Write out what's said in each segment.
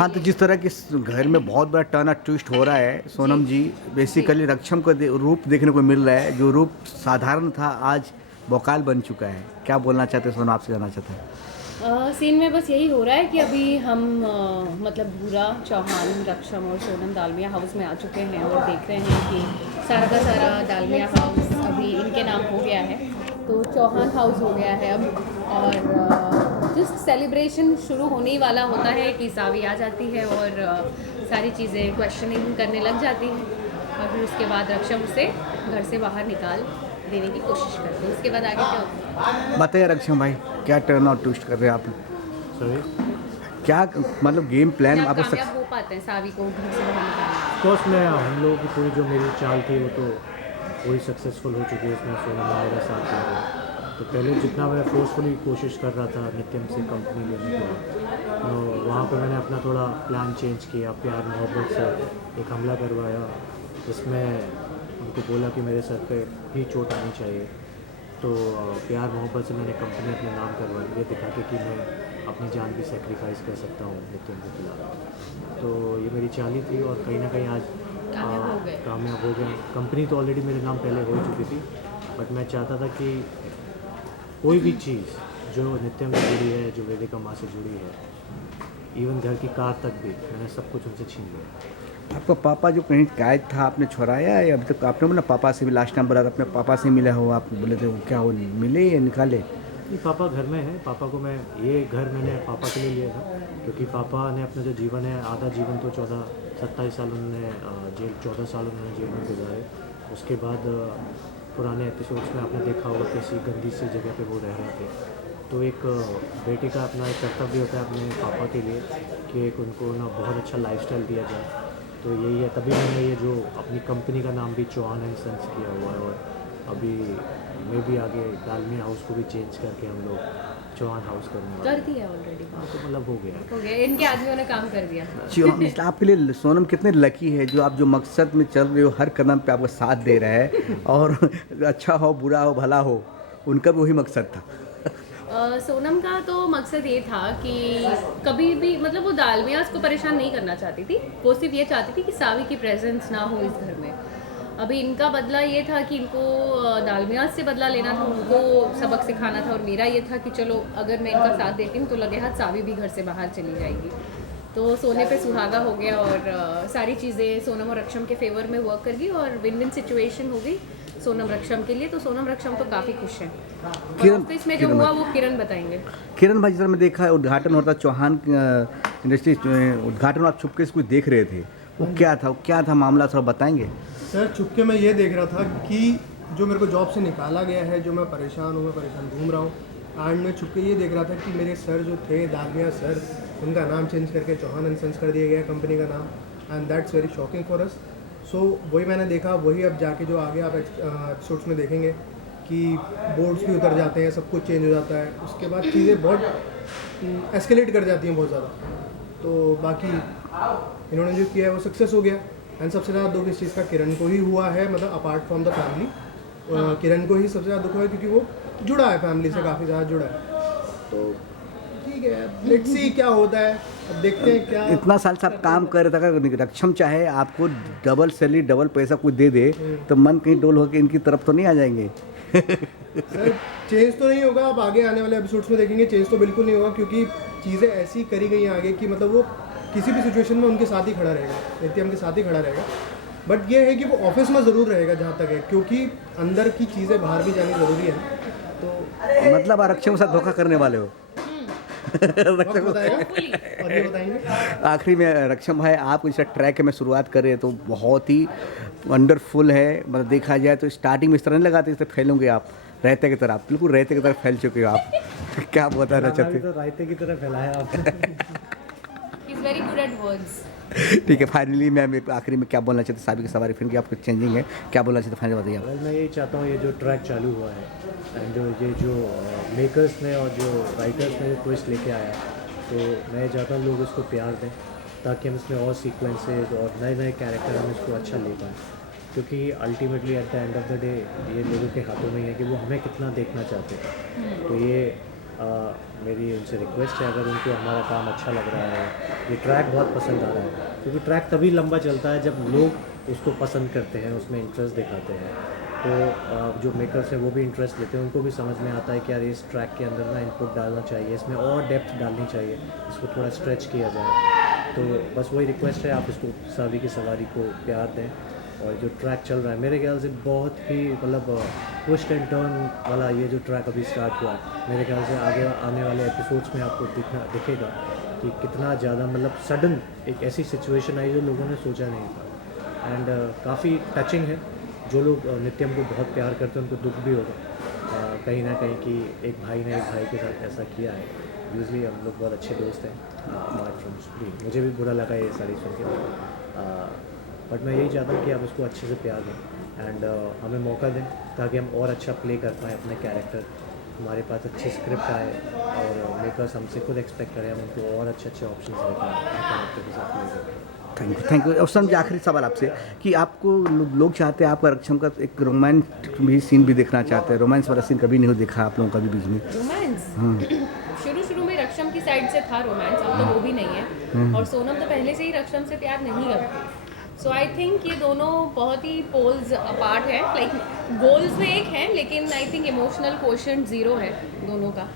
हाँ, तो जिस तरह के घर में बहुत बड़ा टर्न और ट्विस्ट हो रहा है सोनम जी, बेसिकली रक्षम का रूप देखने को मिल रहा है, जो रूप साधारण था आज वकाल बन चुका है। क्या बोलना चाहते हैं सोनम, आपसे जानना चाहते हैं। सीन में बस यही हो रहा है कि अभी हम मतलब भूरा चौहान रक्षम और सोनम दालमिया हाउस में आ चुके हैं और देख रहे हैं कि सारा का सारा दालमिया हाउस अभी इनके नाम हो गया है, तो चौहान हाउस हो गया है अब। और जस्ट सेलिब्रेशन शुरू होने ही वाला होता है कि सावी आ जाती है और सारी चीज़ें क्वेश्चनिंग करने लग जाती हैं और फिर उसके बाद रक्षम उसे घर से बाहर निकाल देने की कोशिश करते हैं। उसके बाद आगे क्या होता है बताइए रक्षम भाई, क्या टर्न और ट्विस्ट कर रहे हैं आप, सॉरी। क्या मतलब गेम प्लान क्या आपको कामयाब हो पाते हैं सावी को घर से बाहर निकालने कोर्स में हम लोगों की पूरी जो मेरी चाल थी वो तो पूरी सक्सेसफुल हो चुकी है। इसमें सोनम ने मेरा साथ दिया है। तो पहले जितना मैं फोर्सफुली कोशिश कर रहा था नित्यम से कंपनी लेने के लिए, तो वहाँ पे मैंने अपना थोड़ा प्लान चेंज किया, प्यार मोहब्बत से एक हमला करवाया जिसमें उनको बोला कि मेरे सर पे ही चोट आनी चाहिए। तो प्यार मोहब्बत से मैंने कंपनी अपने नाम करवाई, ये दिखा के कि मैं अपनी जान भी सेक्रीफाइस कर सकता हूँ नित्यम के खिलाफ। तो ये मेरी चाल ही थी और कहीं ना कहीं आज कामयाब हो गए। कामयाब हो गए। कंपनी तो ऑलरेडी मेरे नाम पहले हो चुकी थी, बट मैं चाहता था कि कोई भी चीज़ जो नित्यम से जुड़ी है, जो वेदिका माँ से जुड़ी है, इवन घर की कार तक भी, मैंने सब कुछ उनसे छीन लिया। आपका पापा जो कहीं गायब था, आपने छुड़ाया है अभी तक? आपने बोला पापा से भी लास्ट टाइम बोला था अपने पापा से मिला हो, आप बोले थे वो क्या वो मिले या निकाले? नहीं, पापा घर में है। पापा को मैं ये घर मैंने पापा के लिए लिया था क्योंकि पापा ने अपना जो जीवन है, आधा जीवन तो 27 साल उन्होंने जेल, 14 साल उन्होंने जेल में गुजारे। उसके बाद पुराने एपिसोड्स में आपने देखा होगा कैसी गंदी सी जगह पे वो रह रहे थे। तो एक बेटे का अपना एक कर्तव्य होता है अपने पापा के लिए कि एक उनको ना बहुत अच्छा लाइफस्टाइल दिया जाए। तो यही है, तभी मैंने ये जो अपनी कंपनी का नाम भी चौहान एंड सन्स किया हुआ है। और अभी मैं भी आगे दालमिया हाउस को भी चेंज करके हम लोग चौहान हाउस करने वाले कर हैं। दिया ऑलरेडी। हाँ, तो मतलब हो गया। हो गया, इनके आदमियों ने काम कर दिया। मतलब आपके लिए सोनम कितने लकी है जो आप जो मकसद में चल रहे हो, हर कदम पे आपका साथ दे रहा है और अच्छा हो बुरा हो भला हो, उनका भी वही मकसद था। सोनम का तो मकसद ये था कि कभी भी मतलब वो दालमिया को परेशान नहीं करना चाहती थी, वो सिर्फ ये चाहती थी कि सावी की प्रेजेंस ना हो इस घर में। अभी इनका बदला ये था कि इनको दालमिया से बदला लेना था, उनको सबक सिखाना था और मेरा ये था कि चलो अगर मैं इनका साथ देती हूँ तो लगे हाथ सावी भी घर से बाहर चली जाएगी। तो सोने पे सुहागा हो गया और सारी चीज़ें सोनम और रक्षम के फेवर में वर्क कर गई और विन विन सिचुएशन हो गई सोनम रक्षम के लिए। तो सोनम रक्षम तो काफ़ी खुश हैं। ऑफिस में जो हुआ वो किरण बताएंगे। किरण भाई, जरा मैं देखा है उद्घाटन होता चौहान इंडस्ट्री उद्घाटन, आप चुपके से कुछ देख रहे थे, वो क्या था मामला, थोड़ा बताएंगे? सर चुपके मैं ये देख रहा था कि जो मेरे को जॉब से निकाला गया है, जो मैं परेशान घूम रहा हूँ, एंड मैं चुपके ये देख रहा था कि मेरे सर जो थे दालमिया सर, उनका नाम चेंज करके चौहान एंड सन्स कर दिया गया कंपनी का नाम, and that's very shocking for us. So वही मैंने देखा, वही अब जाके जो आगे आप एपिसोड्स में देखेंगे कि बोर्ड्स भी उतर जाते हैं, सब कुछ चेंज हो जाता है, उसके बाद चीज़ें बहुत एस्केलेट कर जाती हैं बहुत ज़्यादा। तो बाकी इन्होंने जो किया है वो सक्सेस हो गया। एंड सबसे ज़्यादा दुख इस चीज़ का किरण को ही हुआ है, मतलब अपार्ट फ्रॉम द फैमिली किरण को ही सबसे ज़्यादा दुख हुआ है क्योंकि वो जुड़ा है फैमिली से, काफ़ी ज़्यादा जुड़ा है। तो ठीक है, लेट्स सी क्या होता है, अब देखते हैं क्या। इतना साल से आप काम कर रहे थे, अगर रक्षम चाहे आपको डबल सैलरी डबल पैसा कुछ दे दे तो मन कहीं डोल होकर इनकी तरफ तो नहीं आ जाएंगे? सर चेंज तो नहीं होगा, आप आगे आने वाले एपिसोड्स में देखेंगे, चेंज तो बिल्कुल नहीं होगा क्योंकि चीज़ें ऐसी करी गई हैं आगे कि मतलब वो किसी भी सिचुएशन में उनके साथ ही खड़ा रहेगा, नित्यम के साथ ही खड़ा रहेगा। बट ये है कि वो ऑफिस में ज़रूर रहेगा जहाँ तक है, क्योंकि अंदर की चीज़ें बाहर भी जानी ज़रूरी है। तो मतलब आप रक्षम के साथ धोखा करने वाले हो? वक्त बताएगा और ये बताएंगे। आखिरी में रक्षम भाई, आप इस ट्रैक में शुरुआत कर रहे हैं तो बहुत ही वंडरफुल है। मतलब देखा जाए तो स्टार्टिंग में इस तरह नहीं लगाते जैसे फैलोगे आप रायते की तरह, आप बिल्कुल रायते की तरह फैल चुके हो आप। क्या बताना चाहते तो रायते की तरह फैलाया आपने। He is very good at words. ठीक है, फाइनली मैं आखिरी में क्या बोलना चाहते साबिक सवारी फिल्म की आपको चेंजिंग है, क्या बोलना चाहते फाइनल बताइए आप। वेल, मैं यही चाहता हूँ ये जो ट्रैक चालू हुआ है एंड जो मेकर्स ने और जो राइटर्स ने जो ट्विस्ट लेके आया, तो मैं चाहता हूँ लोग इसको प्यार दें ताकि हम इसमें और सीक्वेंसेस और नए नए कैरेक्टर हम इसको अच्छा ले पाएँ। क्योंकि ultimately at the end of the day ये लोगों के हाथों में ही है कि वो हमें कितना देखना चाहते हैं। तो ये मेरी उनसे रिक्वेस्ट है, अगर उनको हमारा काम अच्छा लग रहा है, ये ट्रैक बहुत पसंद आ रहा है, क्योंकि ट्रैक तभी लंबा चलता है जब लोग उसको पसंद करते हैं, उसमें इंटरेस्ट दिखाते हैं। तो जो मेकर्स हैं वो भी इंटरेस्ट लेते हैं, उनको भी समझ में आता है कि यार इस ट्रैक के अंदर ना इनपुट डालना चाहिए, इसमें और डेप्थ डालनी चाहिए, इसको थोड़ा स्ट्रेच किया जाए। तो बस वही रिक्वेस्ट है, आप इसको सावी की सवारी को प्यार दें। और जो ट्रैक चल रहा है मेरे ख्याल से बहुत ही मतलब ट्विस्ट एंड टर्न वाला ये जो ट्रैक अभी स्टार्ट हुआ है, मेरे ख्याल से आगे आने वाले एपिसोड्स में आपको दिखेगा कि कितना ज़्यादा मतलब सडन एक ऐसी सिचुएशन आई जो लोगों ने सोचा नहीं था। एंड काफ़ी टचिंग है। जो लोग नित्यम को बहुत प्यार करते हैं उनको दुख भी होगा कहीं ना कहीं कि एक भाई ने एक भाई के साथ ऐसा किया है। यूजली हम लोग बहुत अच्छे दोस्त हैं अपार्ट फ्रॉम स्क्रीन। मुझे भी बुरा लगा ये सारी सुन के, बट मैं यही चाहता हूँ कि आप उसको अच्छे से प्यार दें एंड हमें मौका दें ताकि हम और अच्छा प्ले कर पाएँ अपने कैरेक्टर। हमारे पास अच्छी स्क्रिप्ट आए और मेकर्स हमसे खुद एक्सपेक्ट करें, हम उनको और अच्छे अच्छे ऑप्शन दे पाएँ अपने कैरेक्टर के साथ प्ले करें। Thank you. और सर मुझे आखिरी सवाल आपसे कि आपको लोग चाहते हैं आपका रक्षम का एक रोमांस भी सीन भी देखना चाहते हैं, रोमांस वाला सीन कभी नहीं देखा आप लोगों का भी बीच में? रोमांस शुरू में रक्षम की साइड से था रोमांस, अब तो वो भी नहीं है। और सोनम तो पहले से ही रक्षम से प्यार नहीं करती। सो आई थिंक ये दोनों बहुत ही पोल्स अपार्ट हैं, लाइक गोल्स में एक हैं लेकिन I think emotional quotient zero है दोनों का।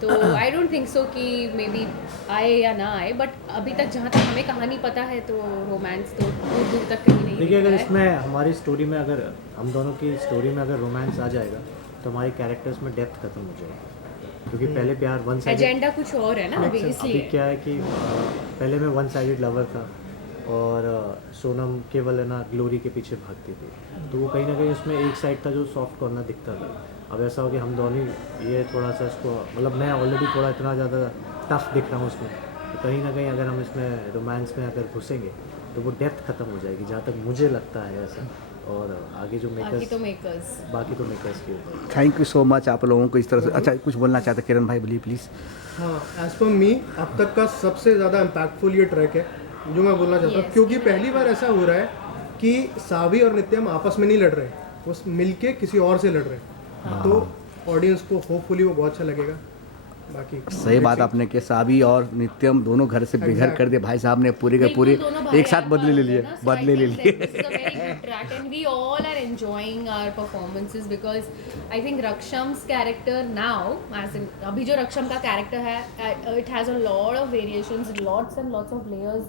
तो आई डोंट थिंक सो कि मे बी आए या ना आए, बट अभी तक जहाँ तक हमें कहानी पता है तो रोमांस तो दूर दूर तक कहीं नहीं देखिए, अगर दिखता है। इसमें हमारी स्टोरी में अगर हम दोनों की स्टोरी में अगर रोमांस आ जाएगा तो हमारे कैरेक्टर्स में डेप्थ खत्म हो जाएगी, क्योंकि पहले प्यार वन साइडेड। एजेंडा कुछ और है ना अभी, अभी इसलिए क्या है कि पहले मैं वन साइडेड लवर था और सोनम केवल है ना ग्लोरी के पीछे भागती थी, तो वो कहीं ना कहीं उसमें एक साइड था जो सॉफ्ट कॉर्नर दिखता था। अब ऐसा हो कि हम दोनों ये थोड़ा सा इसको मतलब मैं ऑलरेडी थोड़ा इतना ज़्यादा टफ दिख रहा हूँ उसमें, तो कहीं ना कहीं अगर हम इसमें रोमांस में अगर घुसेंगे तो वो डेप्थ खत्म हो जाएगी, जहाँ तक मुझे लगता है ऐसा। और आगे जो बाकी तो मेकर्स के ऊपर। थैंक यू सो मच आप लोगों को इस तरह से। अच्छा कुछ बोलना चाहते किरण भाई, बोलिए प्लीज़। हाँ, एज पर मी अब तक का सबसे ज़्यादा इम्पैक्टफुल ये ट्रैक है जो मैं बोलना चाहता हूँ। Yes. क्योंकि पहली बार ऐसा हो रहा है कि सावी और नित्यम आपस में नहीं लड़ रहे, वो मिलके किसी और से लड़ रहे हैं। तो ऑडियंस को होपफुली वो बहुत अच्छा लगेगा। बाकी सही बात आपने कि सावी और नित्यम दोनों घर से बेघर कर दिए, भाई साहब ने पूरे के पूरे एक साथ बदले ले लिए। track and we all are enjoying our performances because I think Raksham's character now, as in अभी जो रक्षम का character है, it has a lot of variations, lots and lots of layers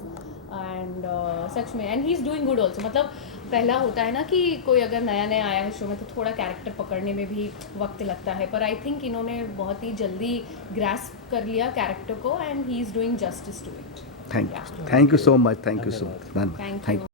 and सच में and he's doing good also। मतलब पहला होता है ना कि कोई अगर नया नया आया है शो में तो थोड़ा कैरेक्टर पकड़ने में भी वक्त लगता है, पर आई थिंक इन्होंने बहुत ही जल्दी ग्रास्प कर लिया कैरेक्टर को and he is doing justice to it. Thank you so much, thank you so much, thank you.